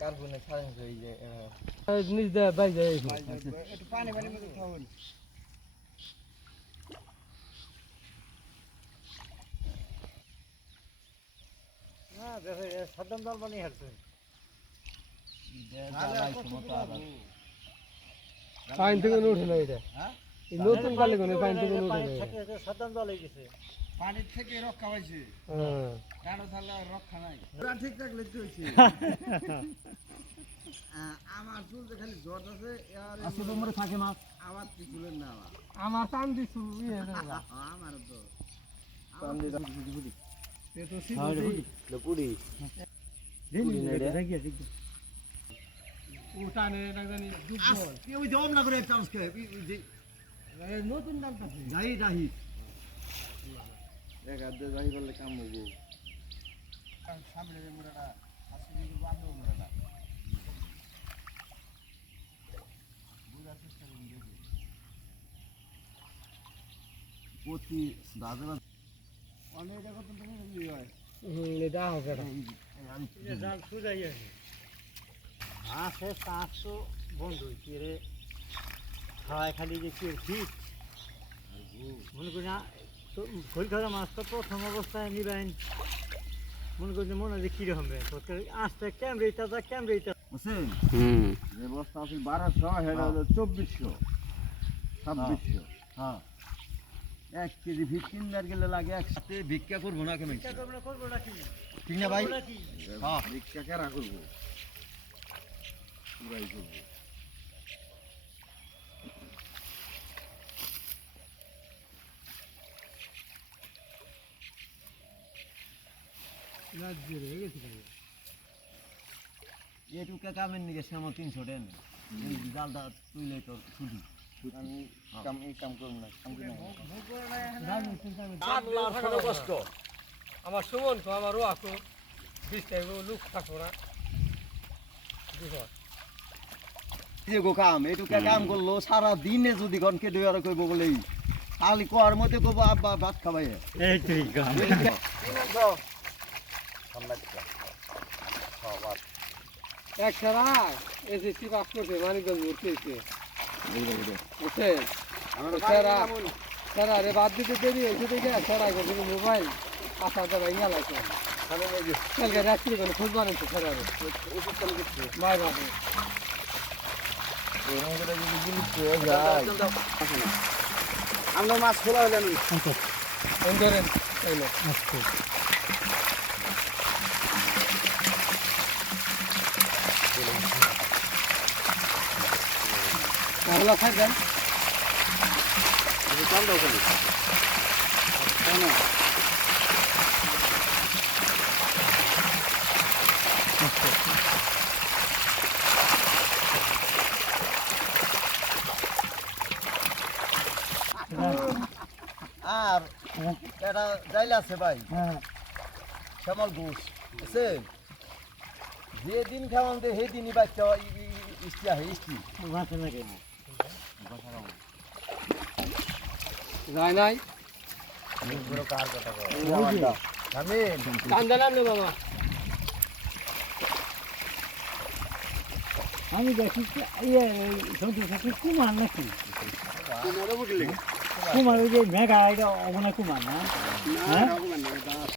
কার্বনে ছাড়েন এই যে নিজ দে বাই যায় একটু পানি পানি মধ্যে খাওয়ান না দেখো সাদ্দাম জাল বানিয়ে হাঁটছে পানি থেকে উঠে না এটা এই নতুন কালে কোনে পানি থেকে উঠে না সাদ্দাম জাল হয়ে গেছে পানির থেকে রক্ষা পাইছে কারো থালা রক্ষা নাই ঠিক থাকলে তো হইছে আমার চুল তো খালি জ্বর আছে আর আছে তো মরে থাকে মাছ আমার কি চুলের না আমার টান দিছু ইয়ে আমার তো টান দি বুঝি এ তো সিধা লপুরি দিন দেখি দেখি ও টানে না জানি দুধ ওই দম না করে চান্স কে নতুন দাম আছে যাই রাহি এক আধ যাই বললে কাম হবো সামনে যে মুরাটা আসলে কিন্তু আমি মুরাটা বুঝার চেষ্টা করুন দেখি প্রতি দাদা অনেক এটা কত তুমি কি হয় এটা হবে এটা জাল সুজাই আছে আছে 700 বন্ধু কি রে খাওয়ায় খালি যে কি ঠিক মনে করি না খোল খাওয়া মাছ তো প্রথম অবস্থায় নিবেন মনে করছি মনে হয় যে কীরকম আসতে ক্যামেরাটা বুঝছেন যে বস্তা আছে 1200 হেরা হলো 2400 2600 হ্যাঁ 1 কেজি ভিট কিনবার গেলে লাগে একসাথে ভিক্ষা করবো না কেমন করবো না কি ঠিক না ভাই হ্যাঁ ভিক্ষা কেরা করবো পুরাই করবো এটুকা কামের নিকে শ্যামা 300 টাকা এই জালটা তুইলে তো ছুটি আমি কাম করব না কষ্ট আমার সুমন তো আমার ও আকো 20 টাকা লোক থাকো না এই গো কাম এটুকা কাম করলো সারা দিনে যদি গনকে দুয়ারে কইব বলেই খালি কোয়ার মধ্যে কইব আব্বা ভাত খাবাই এই ঠিক কাম এক সারা এসএসসি পাস করতে মানিকগঞ্জ ভর্তি হয়েছে বুঝছেন সারা রে বাদ দিতে দেরি হয়েছে দেখে সারা করছে মোবাইল আসাতে ভাই গেল আছে কালকে রাত্রি করে খোঁজ বানাইছে সারা রে মাই বাবা আমরা মাছ খোলা হলেন ধরেন তাইলে তাহলে থাকবেন চাল দাও খালি আর এটা যাইলে আছে ভাই শ্যামল ঘোষ আছে যেদিন খাওয়ান দে সেদিনই বাচ্চা ইস্তি আহে ইস্তি যায় নাই কার কথা বাবা আমি দেখি ইয়ে কুমার নাকি কুমার ওই যে মেঘা এটা অবনা কুমার না